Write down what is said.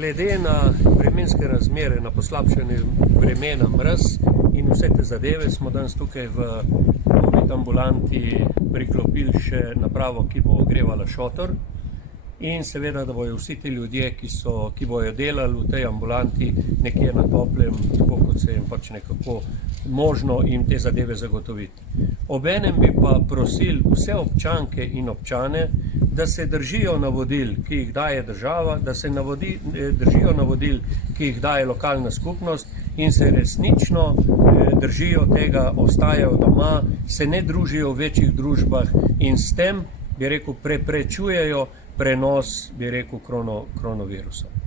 Glede na vremenske razmere, na poslabšanje vremena, mraz in vse te zadeve, smo danes tukaj v COVID ambulanti priklopili še napravo, ki bo ogrevala šotor. In seveda, da bojo vsi ti ljudje, ki bojo delali v tej ambulanti nekje na toplem, tako kot se jim pač nekako možno jim te zadeve zagotoviti. Obenem bi pa prosil vse občanke in občane, da se držijo navodil, ki jih daje država, da se držijo navodil, ki jih daje lokalna skupnost in se resnično držijo tega, ostajajo doma, se ne družijo v večjih družbah in s tem, bi rekel, preprečujejo prenos, bi rekel, koronavirusa.